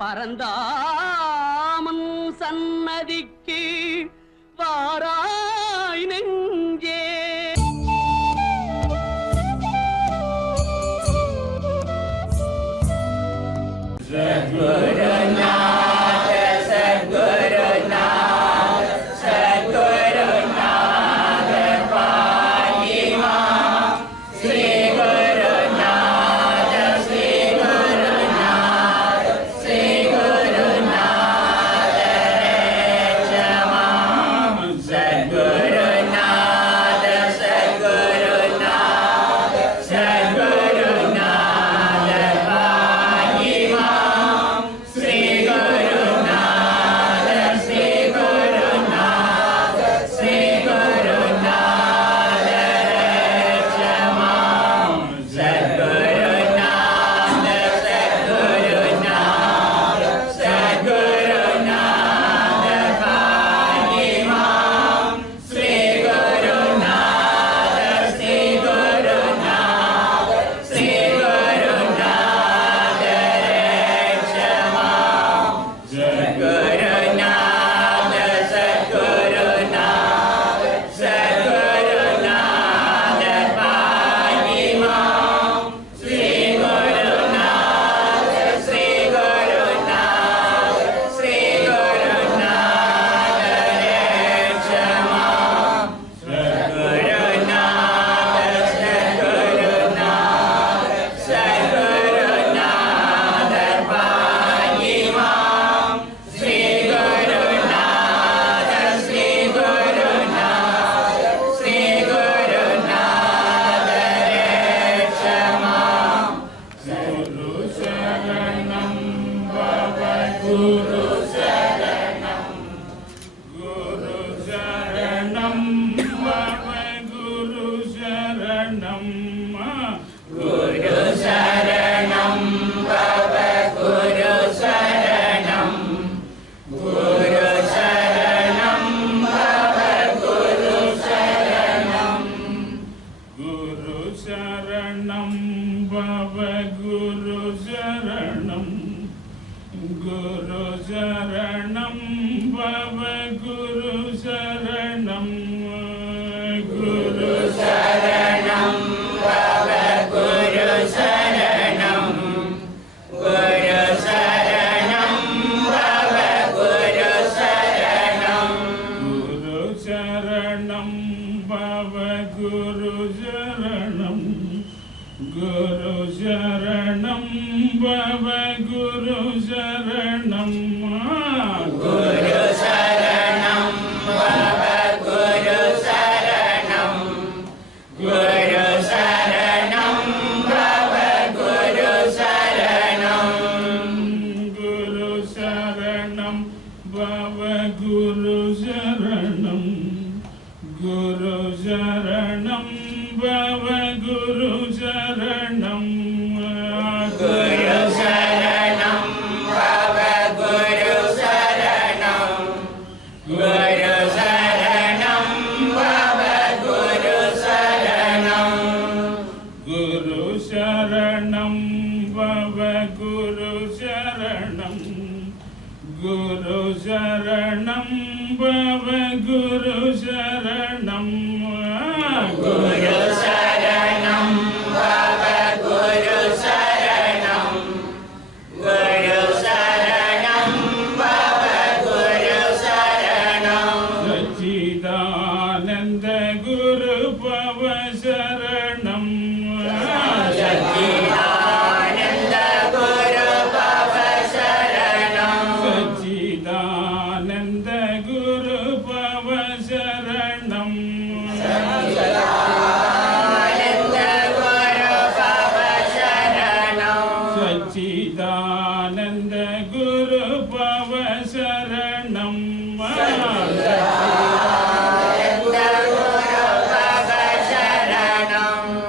பரந்தாமன் சன்னதிக்கு வாரா குரு சரணம் பவ குரு சரணம் குரு சரணம் பவ குரு சரணம் गुरुशरणं भव गुरुशरणं गुरुशरणं गुरु शरणं गुरुशरणं गुरु शरणं सचिदानन्द गुरु पव शरणं சச்சிதானந்த குரு பவ சரணம்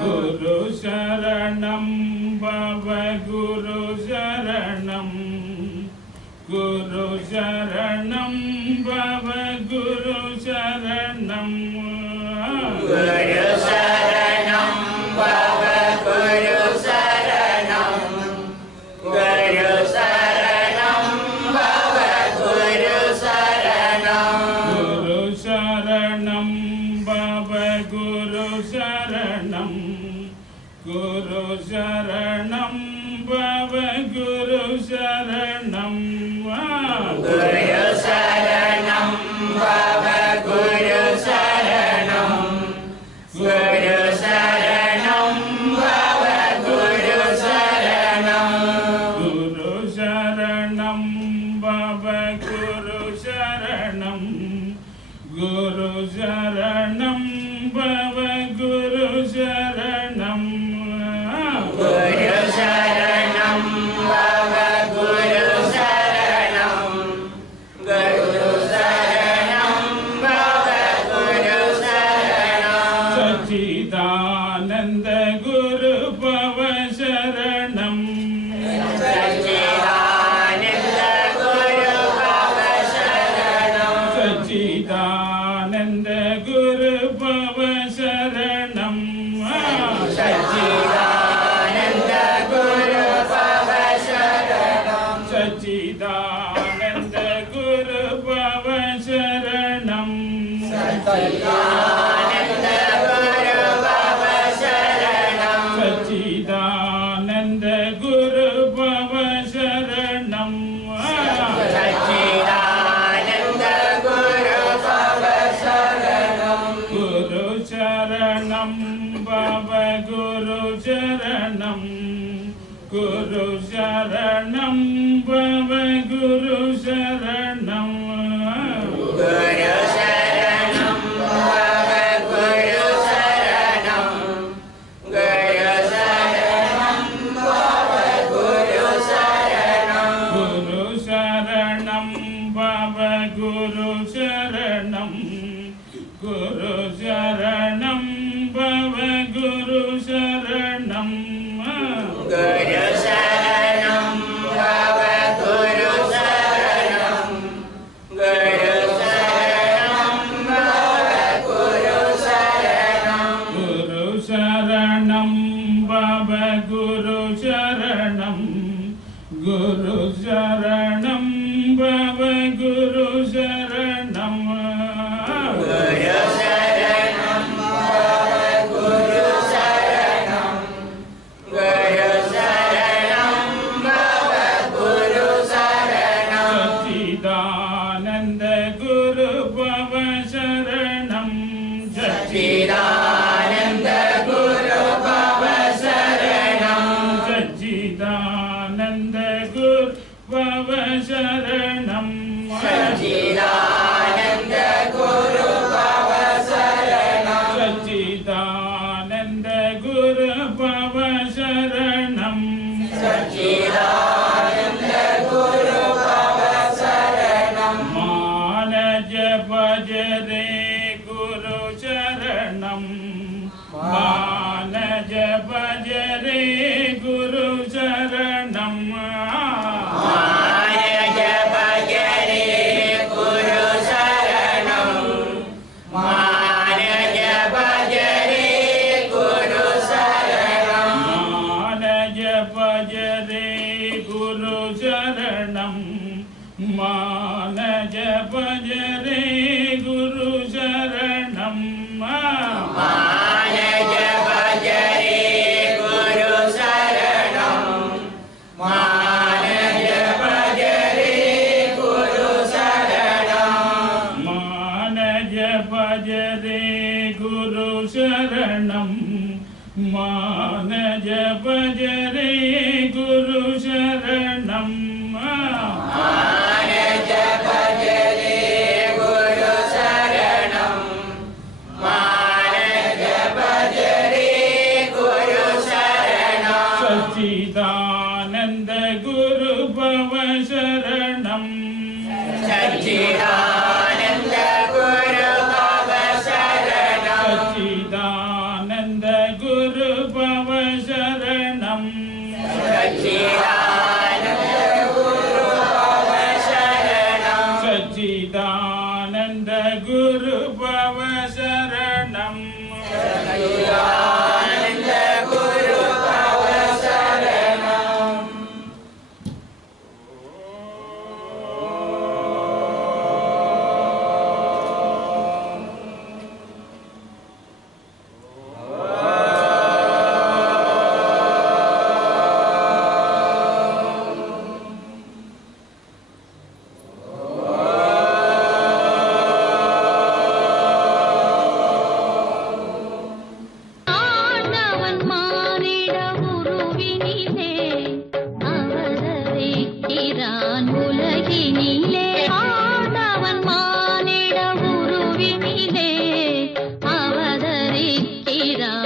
குரு சரணம் பவ குரு சரணம் குரு சரணம் பவ குரு சரணம் குரு சரணம் रणं गुरु शरणं बाबा गुरु शरणं वा। Obrigado. Yeah. Later.